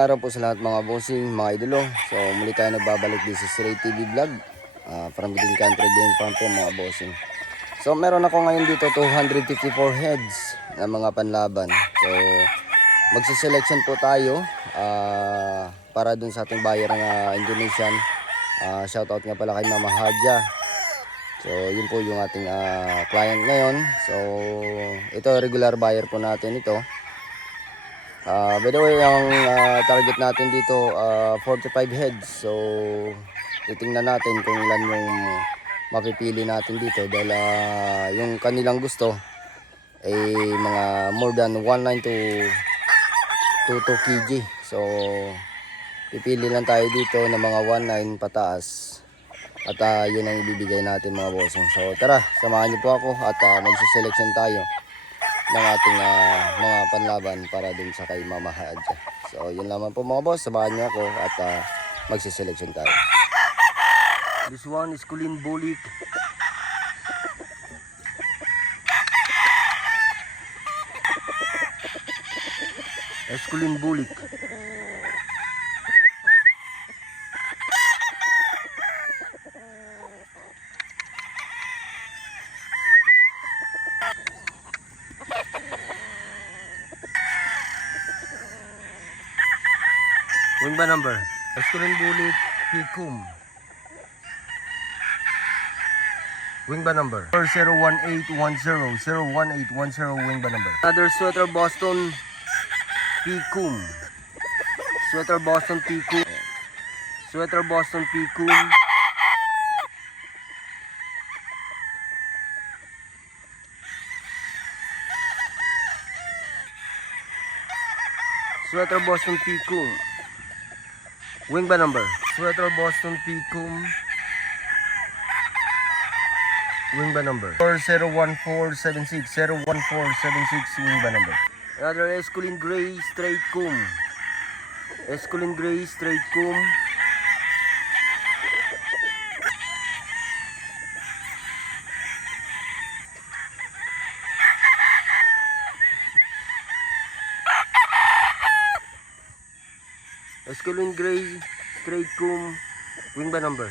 Araw po sa lahat mga bossing, mga idolo. So muli tayo nagbabalik dito sa Ray TV Vlog from within country game farm po mga bossing. So meron ako ngayon dito 254 heads na mga panlaban. So magsiselection po tayo para dun sa ating buyer na Indonesian. Shoutout nga pala kay Mama Hadja. So yun po yung ating client ngayon. So ito regular buyer po natin ito. By the way, ang target natin dito 45 heads. So titingnan natin kung ilan yung mapipili natin dito dahil yung kanilang gusto ay mga more than 19 to 22 kg. So pipili lang tayo dito ng mga 19 pataas. At yun ang ibibigay natin mga bossing. So tara, samahan niyo po ako at magsiselection tayo ng ating mga panlaban para dun sa kay Mama Hadja. So yun lamang po mga boss, samahan niyo ako at magsiselection tayo. This one is Kulin Bulik. Eskulin Bulik. Wing ba number? Eskulin Bulik Hikum. Wing ba number? 01810 01810 wing ba number? Another sweater Boston Hikum. Sweater Boston Hikum. Sweater Boston Hikum. Sweater Boston Hikum. Wing ba number? Sweater Boston Picum. Wing ba number? 01476 01476 wing ba number? Another Esculin Gray Straight Cum. Esculin Gray Straight Cum. Esculin Gray Straight Cum. Wing ba number?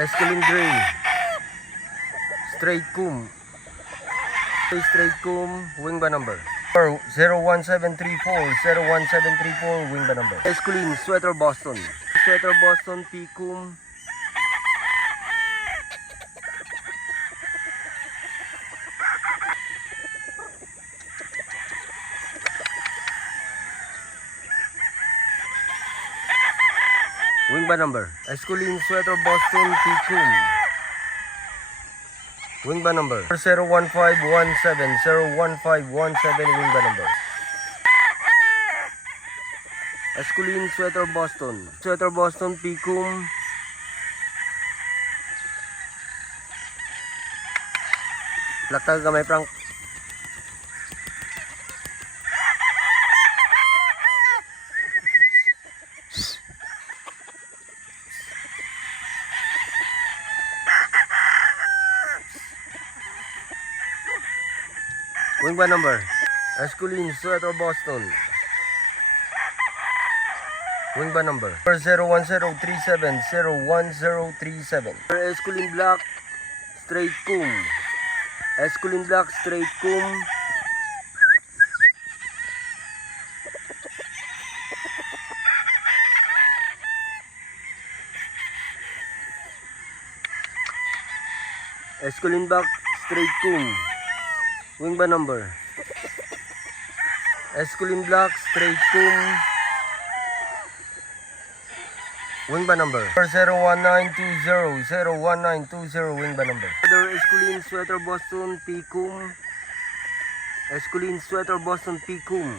Esculin Gray Straight Cum. Straight Cum. Wing ba number? 01734 01734 wing ba number? Esculin Sweater Boston. Sweater Boston Picum. Wing ba number? Esculin Sweater Boston Picum. Wing ba number? 01517 01517 wing ba number? Esculin Sweater Boston. Sweater Boston Picum. Laktag gamay Frank. Wing ba number? Esculin Sweater Boston. Wing ba number? 01037 01037. Esculin Black Straight Cum. Esculin Black Straight Cum. Esculin Black Straight Cum. Wing ba number? Esculin Black Straight Cum. Wing ba number? 01920 01920 wing ba number? Other Esculin Sweater Boston Picum. Esculin Sweater Boston Picum.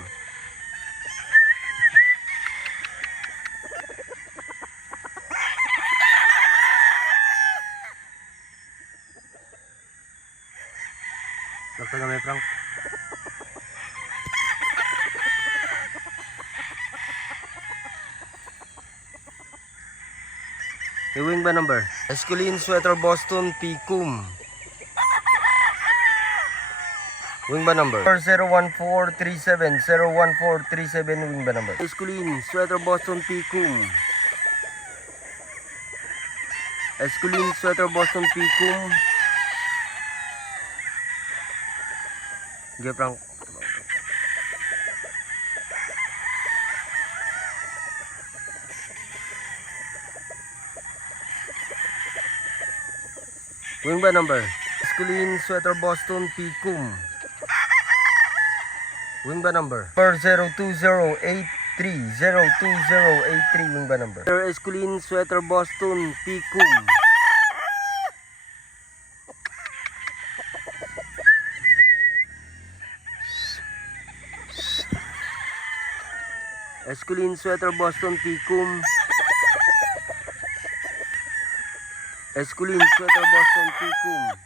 Laksa gamay Frank. Wing ba number? Esculin Sweater Boston Picum. Wing ba number? 01437, 01437 wing ba number? Esculin, Sweater Boston Picum. Esculin, Sweater Boston Picum. Frank. Wing ba number? Esculin, Sweater Boston Picum. Wing ba number? 02083, 02083 wing ba number? Esculin, Sweater Boston Picum. Esculin, Sweater Boston Picum. Esculin, Sweater Boston Picum.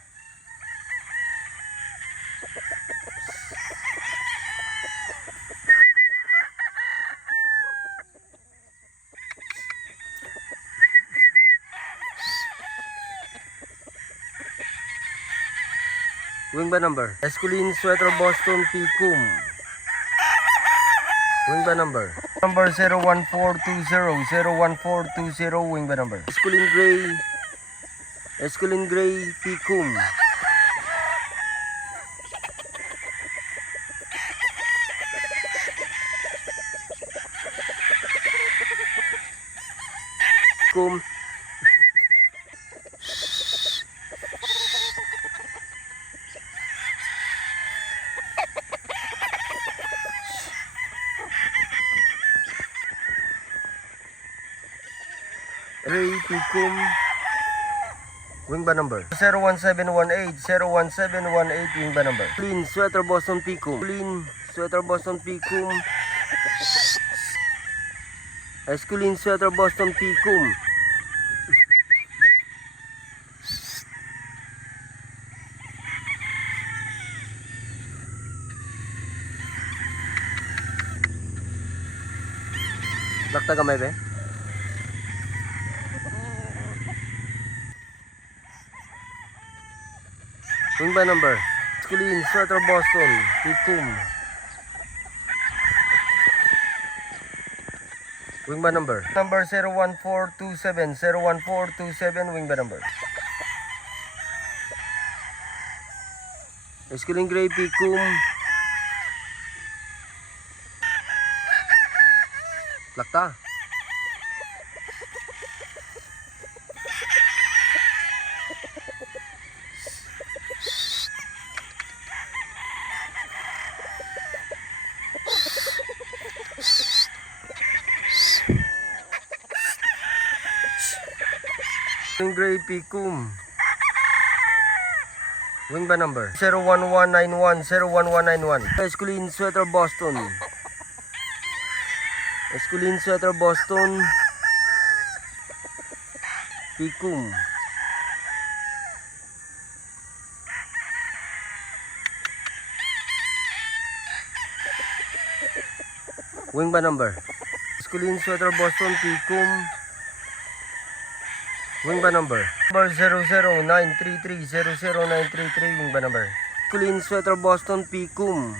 Wing ba number? Esculin, Sweater Boston Picum. Wing ba number? Number 01420, 01420 wing ba number? Esculin Gray. Esculin Gray Picum. Picum. Ray Picum. Wing ba number? 01718, 01718 wing ba number? Clean, Sweater Boston Picum. Clean, Sweater Boston Picum. Esculin, Sweater Boston Picum. Lakta gamay be? Wing ba number? Esculin, Sweater Boston Picum. Wing ba number? Number 01427, 01427 wing ba number? Esculin Gray Picum. Lakta. Esculin Gray Picum. Wing ba number? 01191, 01191. Esculin, Sweater Boston. Esculin, Sweater Boston Picum. Wing ba number? Esculin, Sweater Boston Picum. Wing ba number? Number 00933, 00933 wing ba number? Esculin, Sweater Boston Picum.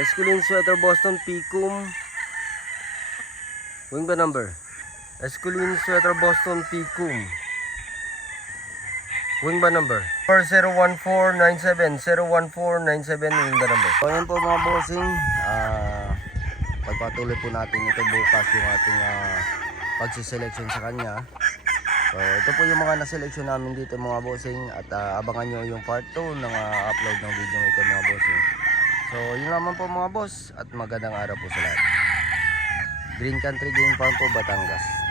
Esculin, Sweater Boston Picum. Wing ba number? Esculin, Sweater Boston Picum. Wing ba number? 01497, 01497 wing ba number? So yun po mga bossing, pagpatuloy po natin ito bukas yung ating pagsiselection sa kanya. So ito po yung mga naselection namin dito mga bossing, at abangan nyo yung part 2 ng upload ng video ito mga bossing. So yun naman po mga boss, at magandang araw po sa lahat. Green Country Game Farm po, Batangas.